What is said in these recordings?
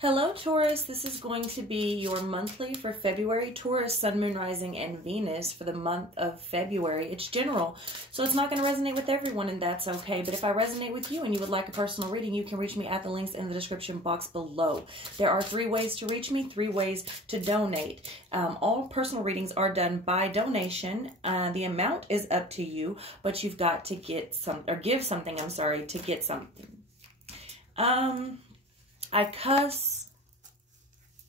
Hello, Taurus. This is going to be your monthly for February. Taurus, Sun, Moon, Rising, and Venus for the month of February. It's general, so it's not going to resonate with everyone, and that's okay. But if I resonate with you and you would like a personal reading, you can reach me at the links in the description box below. There are 3 ways to reach me, 3 ways to donate. All personal readings are done by donation. The amount is up to you, but you've got to get some, or give something, I'm sorry, to get something. I cuss.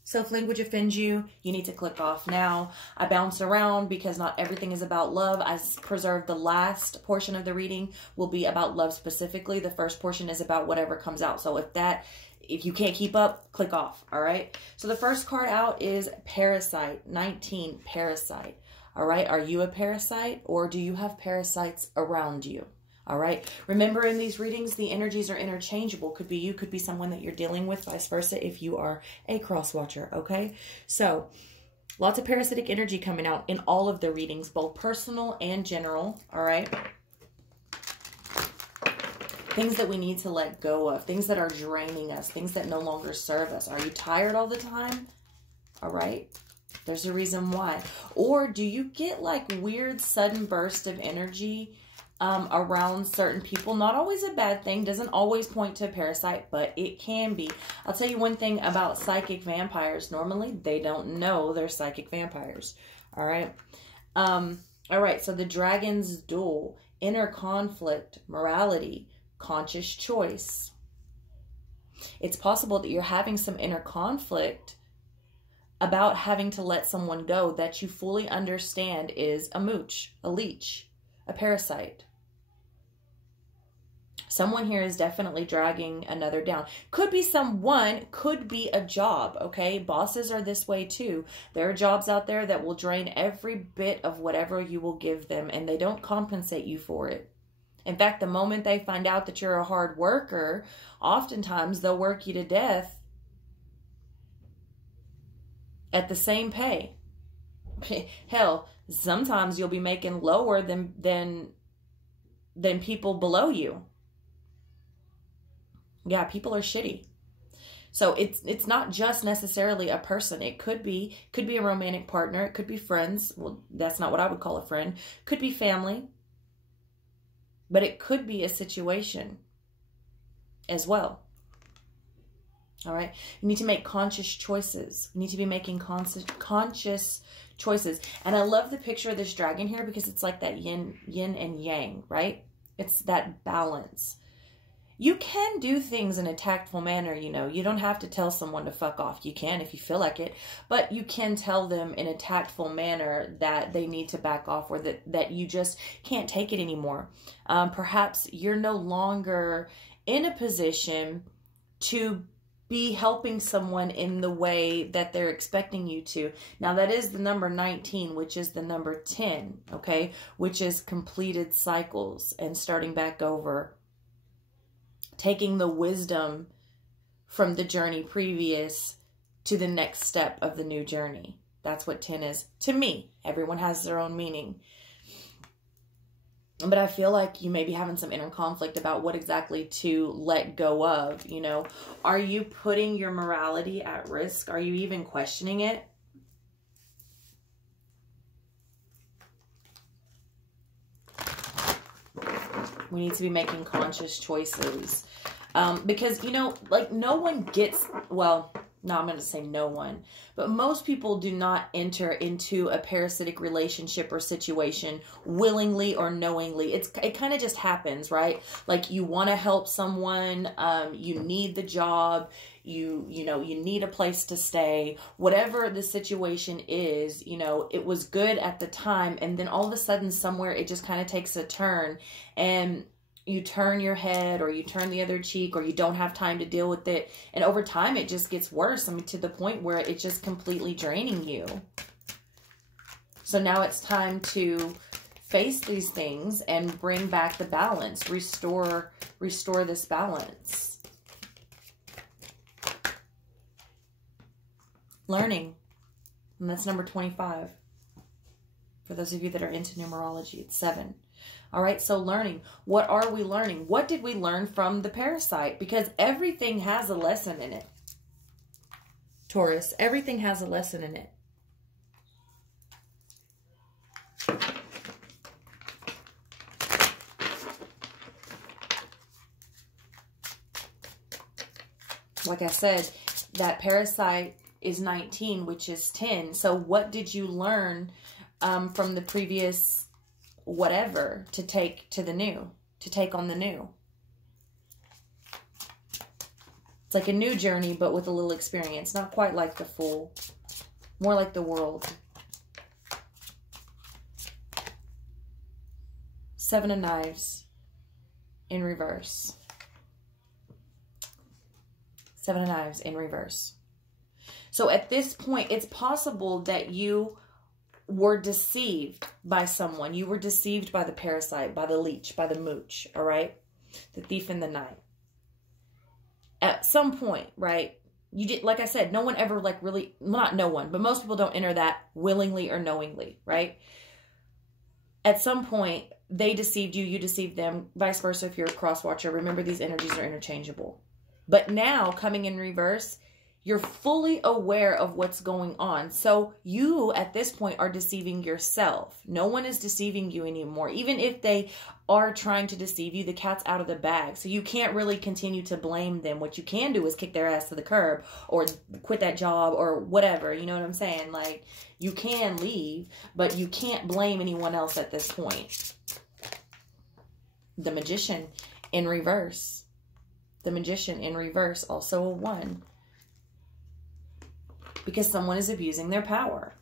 So if language offends you, you need to click off now. I bounce around because not everything is about love. I preserve the last portion of the reading will be about love specifically. The first portion is about whatever comes out. So if you can't keep up, click off, all right? So the first card out is Parasite, 19, Parasite, all right? Are you a parasite or do you have parasites around you? All right. Remember, in these readings, the energies are interchangeable. Could be you, could be someone that you're dealing with, vice versa, if you are a cross watcher. Okay. So lots of parasitic energy coming out in all of the readings, both personal and general. All right. Things that we need to let go of, things that are draining us, things that no longer serve us. Are you tired all the time? All right. There's a reason why. Or do you get like weird sudden burst of energy around certain people? Not always a bad thing, doesn't always point to a parasite, but it can be. I'll tell you one thing about psychic vampires. Normally, they don't know they're psychic vampires. All right. All right. So the Dragon's Duel, inner conflict, morality, conscious choice. It's possible that you're having some inner conflict about having to let someone go that you fully understand is a mooch, a leech, a parasite. Someone here is definitely dragging another down. Could be someone, could be a job, okay? Bosses are this way too. There are jobs out there that will drain every bit of whatever you will give them, and they don't compensate you for it. In fact, the moment they find out that you're a hard worker, oftentimes they'll work you to death at the same pay. Hell, sometimes you'll be making lower than people below you. Yeah, people are shitty. So it's not just necessarily a person. It could be a romantic partner. It could be friends. Well, that's not what I would call a friend. Could be family. But it could be a situation as well. All right. You need to make conscious choices. You need to be making conscious choices. And I love the picture of this dragon here because it's like that yin and yang, right? It's that balance. You can do things in a tactful manner, you know. You don't have to tell someone to fuck off. You can if you feel like it. But you can tell them in a tactful manner that they need to back off, or that you just can't take it anymore. Perhaps you're no longer in a position to be helping someone in the way that they're expecting you to. Now, that is the number 19, which is the number 10, okay? Which is completed cycles and starting back over. Taking the wisdom from the journey previous to the next step of the new journey. That's what 10 is to me. Everyone has their own meaning. But I feel like you may be having some inner conflict about what exactly to let go of, you know. Are you putting your morality at risk? Are you even questioning it? We need to be making conscious choices. Because, you know, like no one gets, well, no, I'm going to say no one, but most people do not enter into a parasitic relationship or situation willingly or knowingly. It kind of just happens, right? Like you want to help someone, you need the job, you need a place to stay, whatever the situation is, you know, it was good at the time. And then all of a sudden somewhere it just kind of takes a turn and you turn your head or you turn the other cheek or you don't have time to deal with it. And over time, it just gets worse. I mean, to the point where it's just completely draining you. So now it's time to face these things and bring back the balance, restore this balance. Learning. And that's number 25. For those of you that are into numerology, it's 7. All right, so learning. What are we learning? What did we learn from the parasite? Because everything has a lesson in it. Taurus. Everything has a lesson in it. Like I said, that parasite is 19, which is 10. So what did you learn from the previous whatever to take to the new, to take on the new? It's like a new journey, but with a little experience. Not quite like the Fool. More like the World. Seven of Knives in reverse. Seven of Knives in reverse. So at this point, it's possible that you were deceived by someone. You were deceived by the parasite, by the leech, by the mooch, all right? The thief in the night. At some point, right? You did, like I said, no one ever like really, not no one, but most people don't enter that willingly or knowingly, right? At some point, they deceived you, you deceived them, vice versa if you're a cross watcher. Remember, these energies are interchangeable. But now, coming in reverse, you're fully aware of what's going on. So you, at this point, are deceiving yourself. No one is deceiving you anymore. Even if they are trying to deceive you, the cat's out of the bag. So you can't really continue to blame them. What you can do is kick their ass to the curb or quit that job or whatever. You know what I'm saying? Like, you can leave, but you can't blame anyone else at this point. The Magician in reverse. The Magician in reverse, also a 1. Because someone is abusing their power.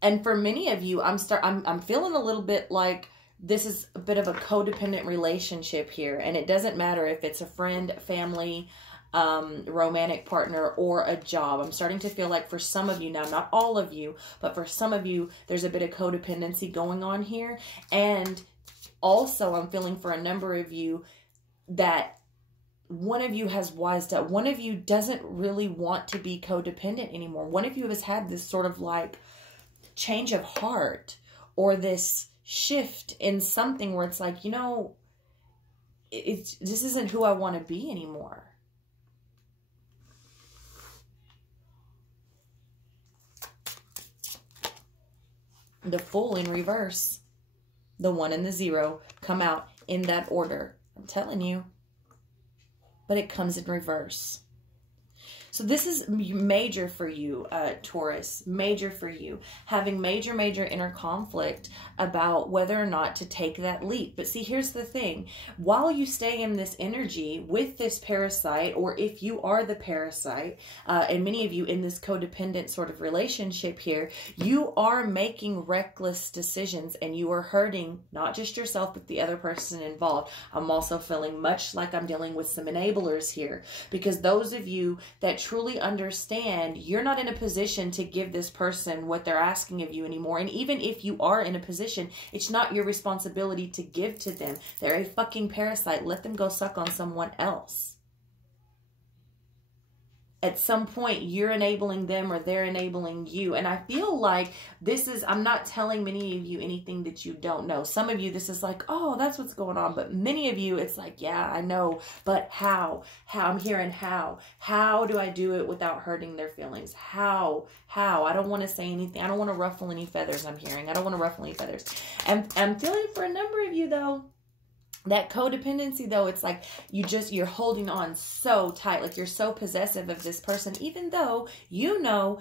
And for many of you, I'm feeling a little bit like this is a bit of a codependent relationship here. And it doesn't matter if it's a friend, family, romantic partner, or a job. I'm starting to feel like for some of you now, not all of you, but for some of you, there's a bit of codependency going on here. And also I'm feeling for a number of you that one of you has wised up. One of you doesn't really want to be codependent anymore. One of you has had this sort of like change of heart or this shift in something where it's like, you know, this isn't who I want to be anymore. The Fool in reverse. The 1 and the 0 come out in that order. I'm telling you. But it comes in reverse. So this is major for you, Taurus, major for you. Having major inner conflict about whether or not to take that leap. But see, here's the thing. While you stay in this energy with this parasite, or if you are the parasite, and many of you in this codependent sort of relationship here, you are making reckless decisions and you are hurting not just yourself, but the other person involved. I'm also feeling much like I'm dealing with some enablers here, because those of you that truly understand you're not in a position to give this person what they're asking of you anymore. And even if you are in a position, it's not your responsibility to give to them. They're a fucking parasite. Let them go suck on someone else. At some point, you're enabling them or they're enabling you. And I feel like this is, I'm not telling many of you anything that you don't know. Some of you, this is like, oh, that's what's going on. But many of you, it's like, yeah, I know. But how? I'm hearing how. How do I do it without hurting their feelings? How? I don't want to say anything. I don't want to ruffle any feathers I'm hearing. I don't want to ruffle any feathers. And I'm feeling for a number of you, though, that codependency, though, it's like you're holding on so tight, like you're so possessive of this person, even though you know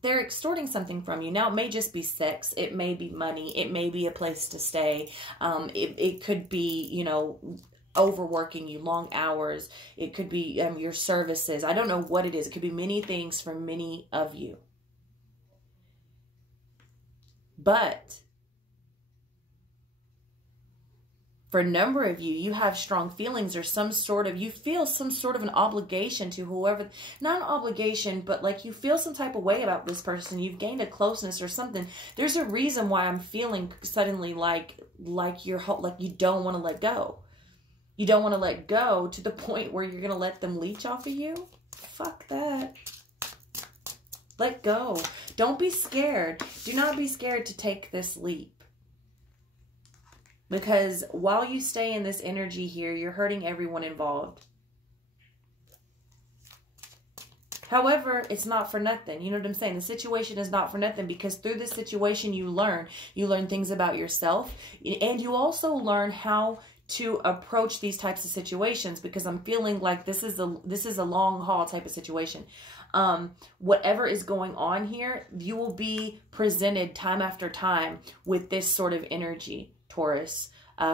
they're extorting something from you. Now, it may just be sex. It may be money. It may be a place to stay. It could be, you know, overworking you, long hours. It could be your services. I don't know what it is. It could be many things for many of you. But for a number of you, you have strong feelings or you feel some sort of an obligation to whoever, not an obligation, but like you feel some type of way about this person. You've gained a closeness or something. There's a reason why I'm feeling suddenly like you don't want to let go. You don't want to let go to the point where you're going to let them leech off of you. Fuck that. Let go. Don't be scared. Do not be scared to take this leap. Because while you stay in this energy here, you're hurting everyone involved. However, it's not for nothing. You know what I'm saying? The situation is not for nothing, because through this situation you learn things about yourself, and you also learn how to approach these types of situations, because I'm feeling like this is a long haul type of situation. Whatever is going on here, you will be presented time after time with this sort of energy, Taurus,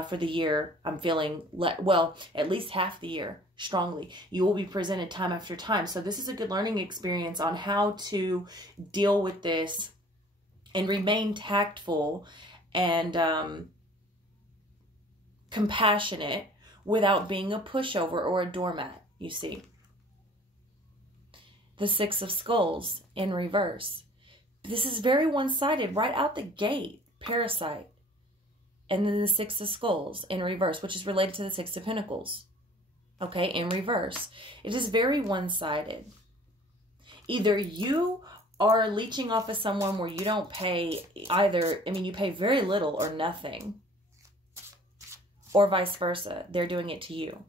for the year. I'm feeling, well, at least half the year strongly. You will be presented time after time. So this is a good learning experience on how to deal with this and remain tactful and compassionate without being a pushover or a doormat, you see. The Six of Skulls in reverse. This is very one-sided right out the gate. Parasite. And then the Six of Skulls in reverse, which is related to the Six of Pentacles. Okay, in reverse. It is very one-sided. Either you are leeching off of someone where you don't pay either, I mean, you pay very little or nothing. Or vice versa. They're doing it to you.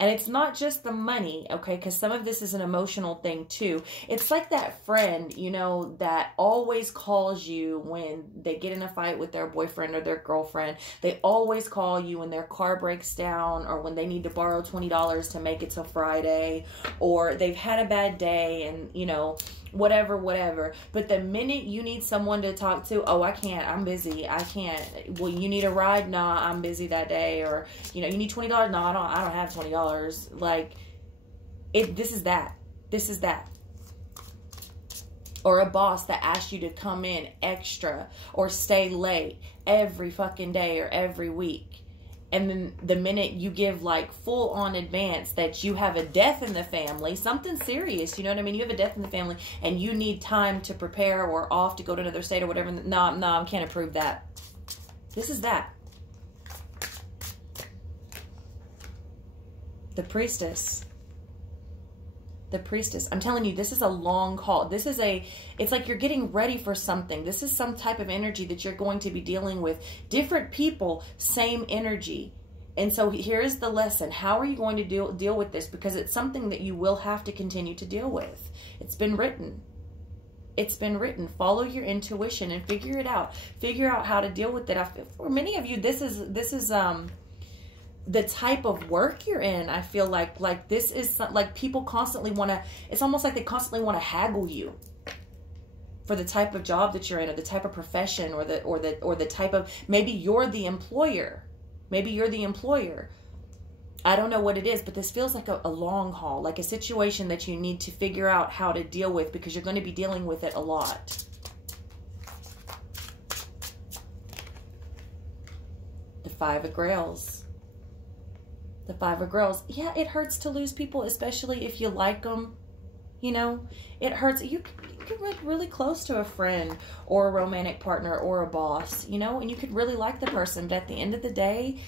And it's not just the money, okay, because some of this is an emotional thing too. It's like that friend, you know, that always calls you when they get in a fight with their boyfriend or their girlfriend. They always call you when their car breaks down, or when they need to borrow $20 to make it till Friday, or they've had a bad day and, you know, whatever. But the minute you need someone to talk to, oh, I can't, I'm busy, I can't. Well, you need a ride? Nah, I'm busy that day. Or, you know, you need $20? No, I don't have $20. Like, this is that. Or a boss that asks you to come in extra or stay late every fucking day or every week. And then the minute you give like full on advance that you have a death in the family, something serious, you know what I mean? You have a death in the family and you need time to prepare or off to go to another state or whatever. No, I can't approve that. This is that. The Priestess. The Priestess. I'm telling you, this is a long haul. This is it's like you're getting ready for something. This is some type of energy that you're going to be dealing with. Different people, same energy. And so here's the lesson. How are you going to deal with this? Because it's something that you will have to continue to deal with. It's been written. It's been written. Follow your intuition and figure it out. Figure out how to deal with it. For many of you, this is the type of work you're in. I feel like this is like people constantly want to, it's almost like they constantly want to haggle you for the type of job that you're in, or the type of profession, or the type of, maybe you're the employer. I don't know what it is, but this feels like a long haul, like a situation that you need to figure out how to deal with, because you're going to be dealing with it a lot. The Five of Grails. The Five of Grails. Yeah, it hurts to lose people, especially if you like them. You know, it hurts. You could get really close to a friend or a romantic partner or a boss, you know, and you could really like the person. But at the end of the day,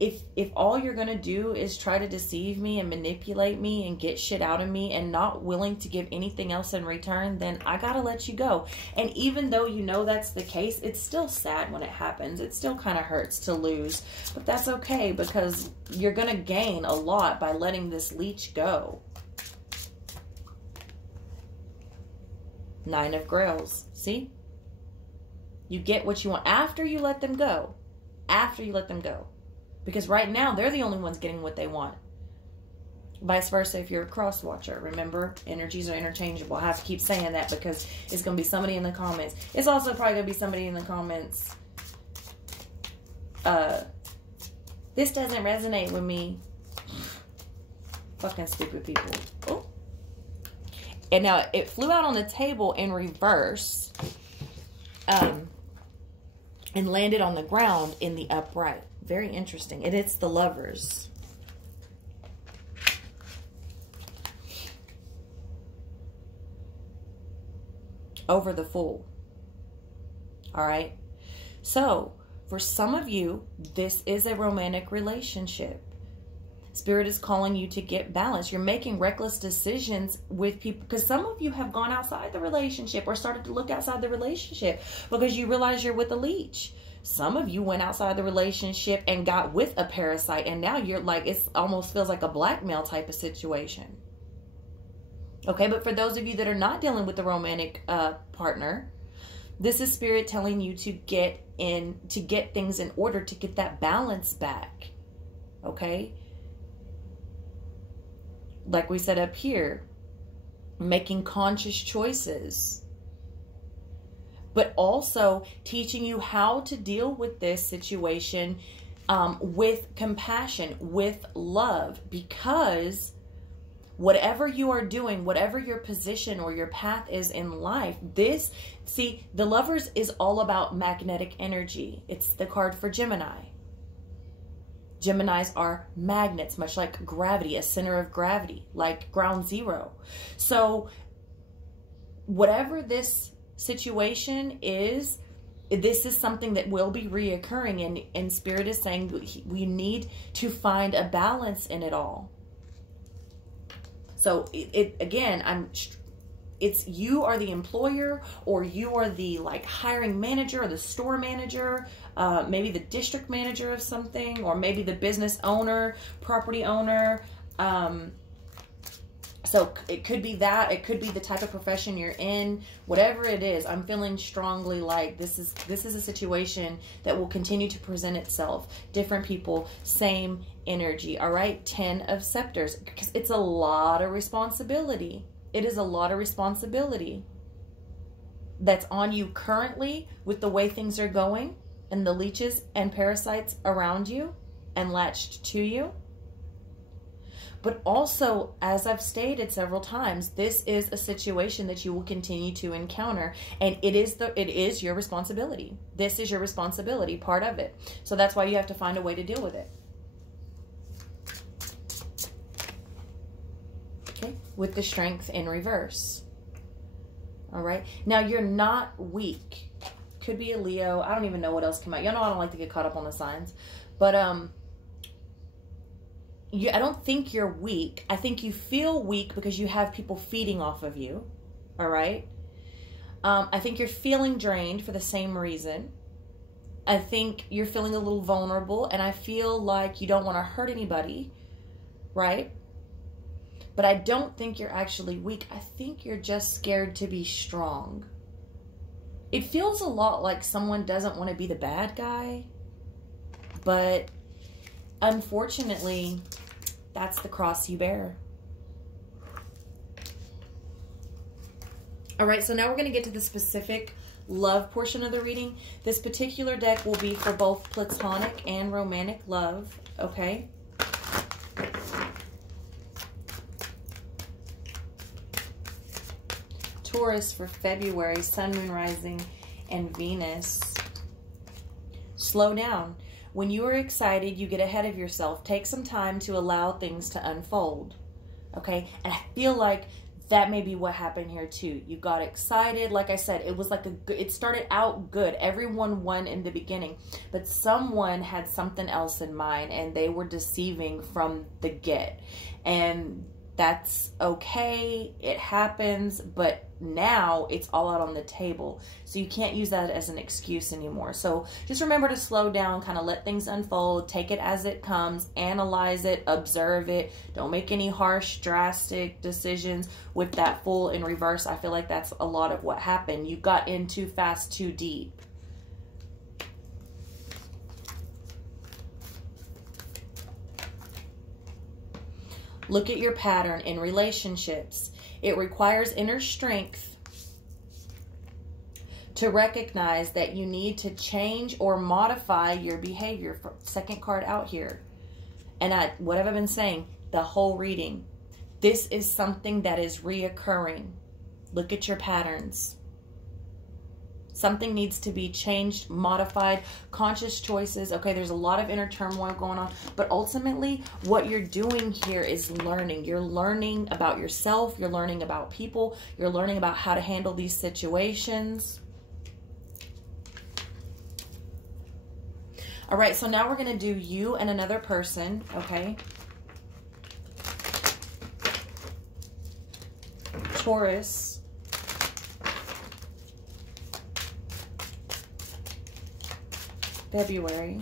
if all you're going to do is try to deceive me and manipulate me and get shit out of me and not willing to give anything else in return, then I got to let you go. And even though you know that's the case, it's still sad when it happens. It still kind of hurts to lose. But that's okay, because you're going to gain a lot by letting this leech go. Nine of Grails. See? You get what you want after you let them go. After you let them go. Because right now, they're the only ones getting what they want. Vice versa if you're a cross watcher. Remember, energies are interchangeable. I have to keep saying that because it's going to be somebody in the comments. It's also probably going to be somebody in the comments. This doesn't resonate with me. Fucking stupid people. Oh. And now it flew out on the table in reverse. And landed on the ground in the upright. Very interesting. And it's the Lovers. Over the Fool. All right. So, for some of you, this is a romantic relationship. Spirit is calling you to get balance. You're making reckless decisions with people, because some of you have gone outside the relationship or started to look outside the relationship because you realize you're with a leech. Some of you went outside the relationship and got with a parasite, and now you're like, it almost feels like a blackmail type of situation. Okay, but for those of you that are not dealing with the romantic partner, this is Spirit telling you to get things in order, to get that balance back. Okay? Like we said up here, making conscious choices. But also teaching you how to deal with this situation with compassion, with love, because whatever you are doing, whatever your position or your path is in life, the Lovers is all about magnetic energy. It's the card for Gemini. Geminis are magnets, much like gravity, a center of gravity, like ground zero. So whatever this situation is, this is something that will be reoccurring, and Spirit is saying we need to find a balance in it all. So it's you are the employer, or you are the like hiring manager or the store manager, maybe the district manager of something, or maybe the business owner, property owner. So it could be that, it could be the type of profession you're in, whatever it is. I'm feeling strongly like this is a situation that will continue to present itself. Different people, same energy. All right. 10 of Scepters, because it's a lot of responsibility. It is a lot of responsibility that's on you currently with the way things are going and the leeches and parasites around you and latched to you. But also, as I've stated several times, this is a situation that you will continue to encounter, and it is your responsibility. This is your responsibility, part of it. So that's why you have to find a way to deal with it. Okay, with the Strength in reverse. All right. Now, you're not weak. Could be a Leo. I don't even know what else came out. Y'all know I don't like to get caught up on the signs. But, I don't think you're weak. I think you feel weak because you have people feeding off of you. All right. I think you're feeling drained for the same reason. I think you're feeling a little vulnerable, and I feel like you don't want to hurt anybody. Right. But I don't think you're actually weak. I think you're just scared to be strong. It feels a lot like someone doesn't want to be the bad guy. But unfortunately, that's the cross you bear. All right, so now we're going to get to the specific love portion of the reading. This particular deck will be for both platonic and romantic love, okay? Taurus for February, Sun, Moon, Rising, and Venus. Slow down. When you are excited, you get ahead of yourself. Take some time to allow things to unfold. Okay? And I feel like that may be what happened here too. You got excited. Like I said, it was like it started out good. Everyone won in the beginning. But someone had something else in mind, and they were deceiving from the get. And that's okay. It happens. But now it's all out on the table. So you can't use that as an excuse anymore. So just remember to slow down, kind of let things unfold, take it as it comes, analyze it, observe it. Don't make any harsh, drastic decisions with that Fool in reverse. I feel like that's a lot of what happened. You got in too fast, too deep. Look at your pattern in relationships. It requires inner strength to recognize that you need to change or modify your behavior. Second card out here. And what have I been saying? The whole reading. This is something that is reoccurring. Look at your patterns. Something needs to be changed, modified, conscious choices. Okay, there's a lot of inner turmoil going on. But ultimately, what you're doing here is learning. You're learning about yourself. You're learning about people. You're learning about how to handle these situations. All right, so now we're going to do you and another person, okay? Taurus. February.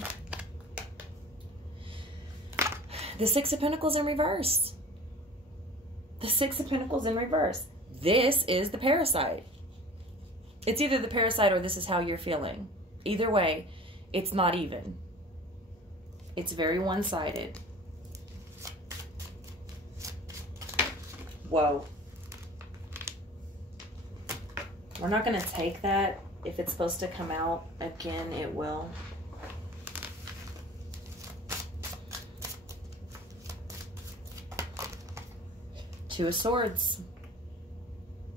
The Six of Pentacles in reverse. The Six of Pentacles in reverse. This is the parasite. It's either the parasite or this is how you're feeling. Either way, it's not even. It's very one-sided. Whoa. We're not going to take that. If it's supposed to come out again, it will. Two of Swords.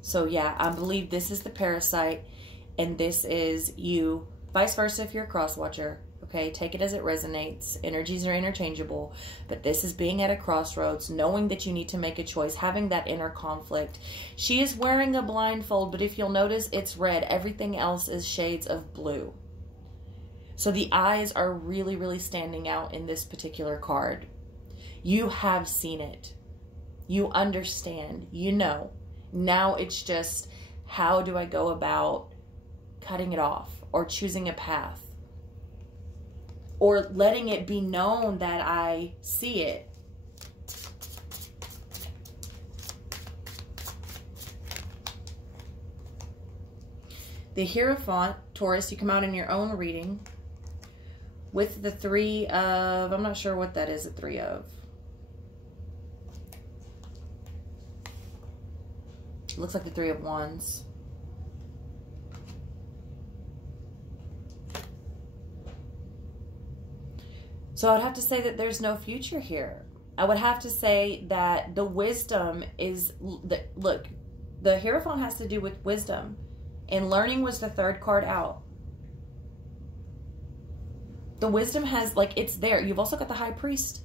So yeah, I believe this is the parasite and this is you. Vice versa if you're a cross watcher. Okay, take it as it resonates. Energies are interchangeable, but this is being at a crossroads, knowing that you need to make a choice, having that inner conflict. She is wearing a blindfold, but if you'll notice, it's red. Everything else is shades of blue. So the eyes are really, really standing out in this particular card. You have seen it. You understand. You know. Now it's just, how do I go about cutting it off or choosing a path? Or letting it be known that I see it. The Hierophant, Taurus, you come out in your own reading with the Three of, I'm not sure what that is, a Three of. Looks like the Three of Wands. So I'd have to say that there's no future here. I would have to say that the wisdom is, look, the Hierophant has to do with wisdom. And learning was the third card out. The wisdom has, like, it's there. You've also got the High Priest.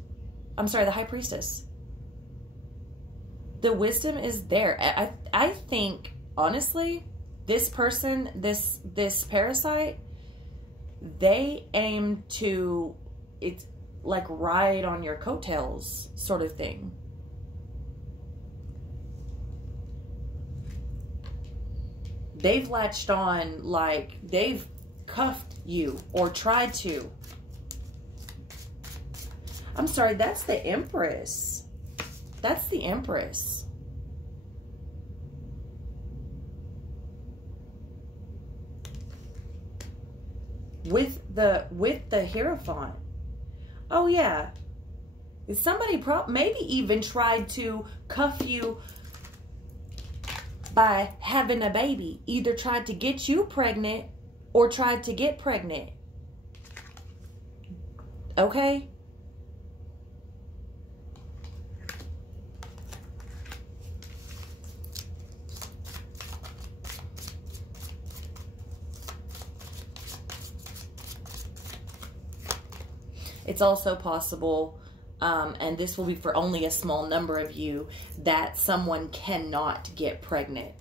I'm sorry, the High Priestess. The wisdom is there. I think, honestly, this person, this parasite, they aim to, it's like ride on your coattails sort of thing. They've latched on, like they've cuffed you or tried to. I'm sorry, that's the Empress. That's the Empress. With the Hierophant. Oh yeah. Somebody maybe even tried to cuff you by having a baby. Either tried to get you pregnant or tried to get pregnant. Okay? It's also possible, and this will be for only a small number of you, that someone cannot get pregnant.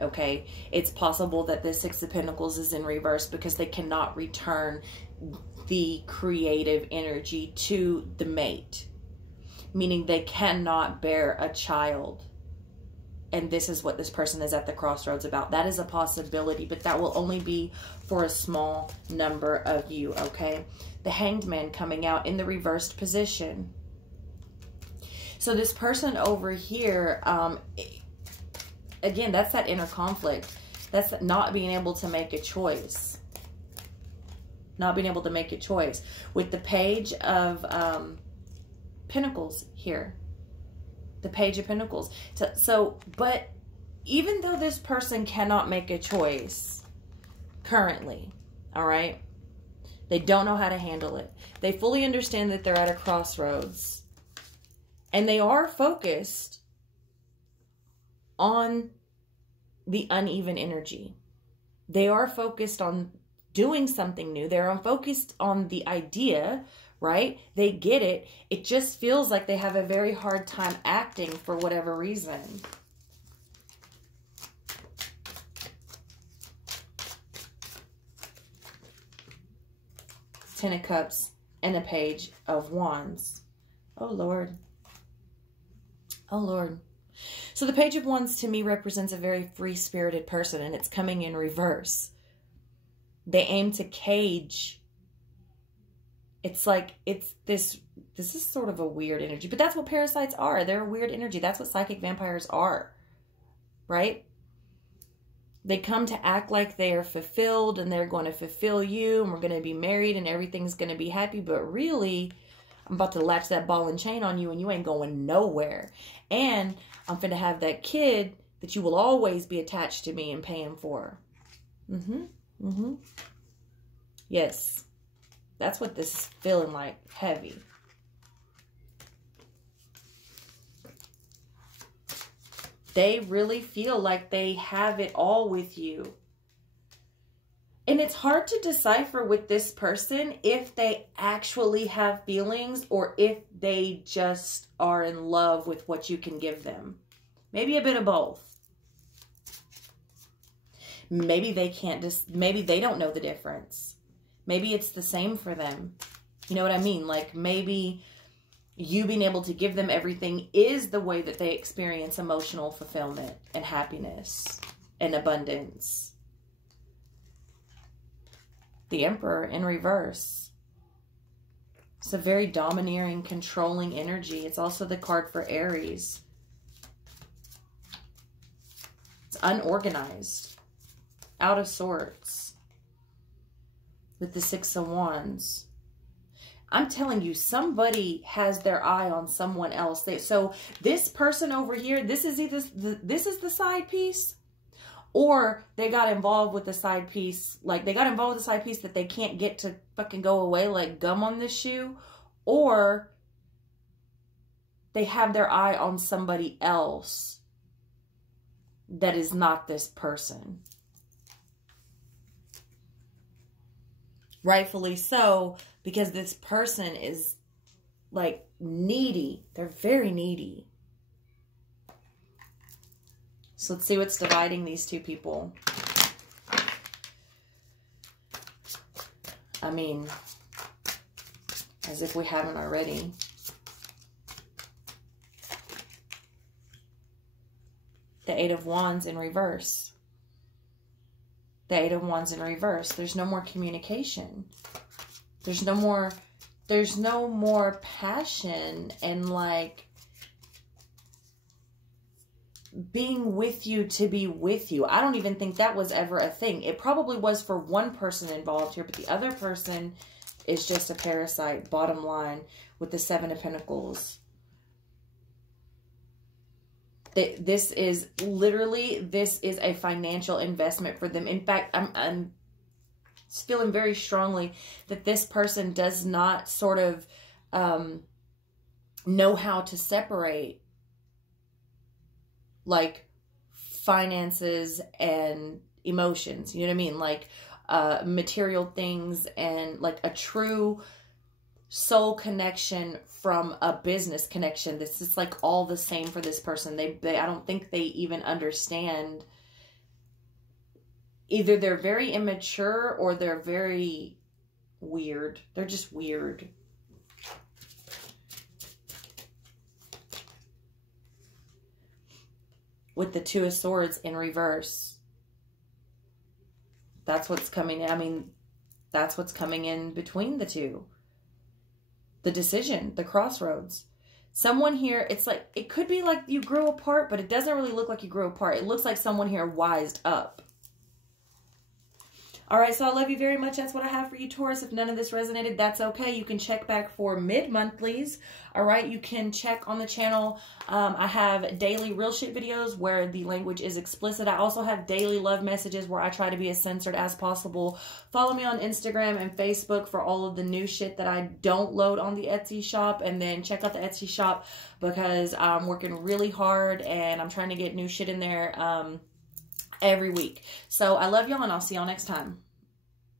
Okay? It's possible that the Six of Pentacles is in reverse because they cannot return the creative energy to the mate. Meaning they cannot bear a child. And this is what this person is at the crossroads about. That is a possibility, but that will only be for a small number of you, okay? The Hanged Man coming out in the reversed position. So this person over here, again, that's that inner conflict. That's not being able to make a choice. Not being able to make a choice. With the Page of Pentacles here. The Page of Pentacles. But even though this person cannot make a choice currently, all right, they don't know how to handle it. They fully understand that they're at a crossroads. And they are focused on the uneven energy. They are focused on doing something new. They're focused on the idea, right? They get it. It just feels like they have a very hard time acting for whatever reason. Ten of Cups and a Page of Wands. Oh, Lord. Oh, Lord. So the Page of Wands to me represents a very free-spirited person, and it's coming in reverse. They aim to cage It's like, this is sort of a weird energy, but that's what parasites are. They're a weird energy. That's what psychic vampires are, right? They come to act like they are fulfilled and they're going to fulfill you and we're going to be married and everything's going to be happy. But really, I'm about to latch that ball and chain on you and you ain't going nowhere. And I'm finna have that kid that you will always be attached to me and paying for. Yes. That's what this is feeling like. Heavy. They really feel like they have it all with you. And it's hard to decipher with this person if they actually have feelings or if they just are in love with what you can give them. Maybe a bit of both. Maybe they can't just, maybe they don't know the difference. Maybe it's the same for them. You know what I mean? Like maybe you being able to give them everything is the way that they experience emotional fulfillment and happiness and abundance. The Emperor in reverse. It's a very domineering, controlling energy. It's also the card for Aries. It's unorganized, out of sorts. With the Six of Wands. I'm telling you, somebody has their eye on someone else. So this person over here, this is either this is the side piece, or they got involved with the side piece. Like they got involved with the side piece that they can't get to fucking go away like gum on this shoe, or they have their eye on somebody else that is not this person. Rightfully so, because this person is like needy. They're very needy. So let's see what's dividing these two people. I mean, as if we haven't already. The Eight of Wands in reverse. The Eight of Wands in reverse. There's no more communication. There's no more passion and like being with you to be with you. I don't even think that was ever a thing. It probably was for one person involved here, but the other person is just a parasite, bottom line, with the Seven of Pentacles. This is a financial investment for them. In fact, I'm feeling very strongly that this person does not sort of know how to separate like finances and emotions. You know what I mean? Like material things and like a true soul connection from a business connection. This is like all the same for this person. I don't think they even understand. Either they're very immature or they're very weird. They're just weird. With the Two of Swords in reverse. That's what's coming. I mean, that's what's coming in between the two. The decision, the crossroads. Someone here, it's like, it could be like you grew apart, but it doesn't really look like you grew apart. It looks like someone here wised up. All right, so I love you very much. That's what I have for you, Taurus. If none of this resonated, that's okay. You can check back for mid-monthlies. All right, you can check on the channel. I have daily real shit videos where the language is explicit. I also have daily love messages where I try to be as censored as possible. Follow me on Instagram and Facebook for all of the new shit that I don't load on the Etsy shop. And then check out the Etsy shop because I'm working really hard and I'm trying to get new shit in there every week. So I love y'all and I'll see y'all next time.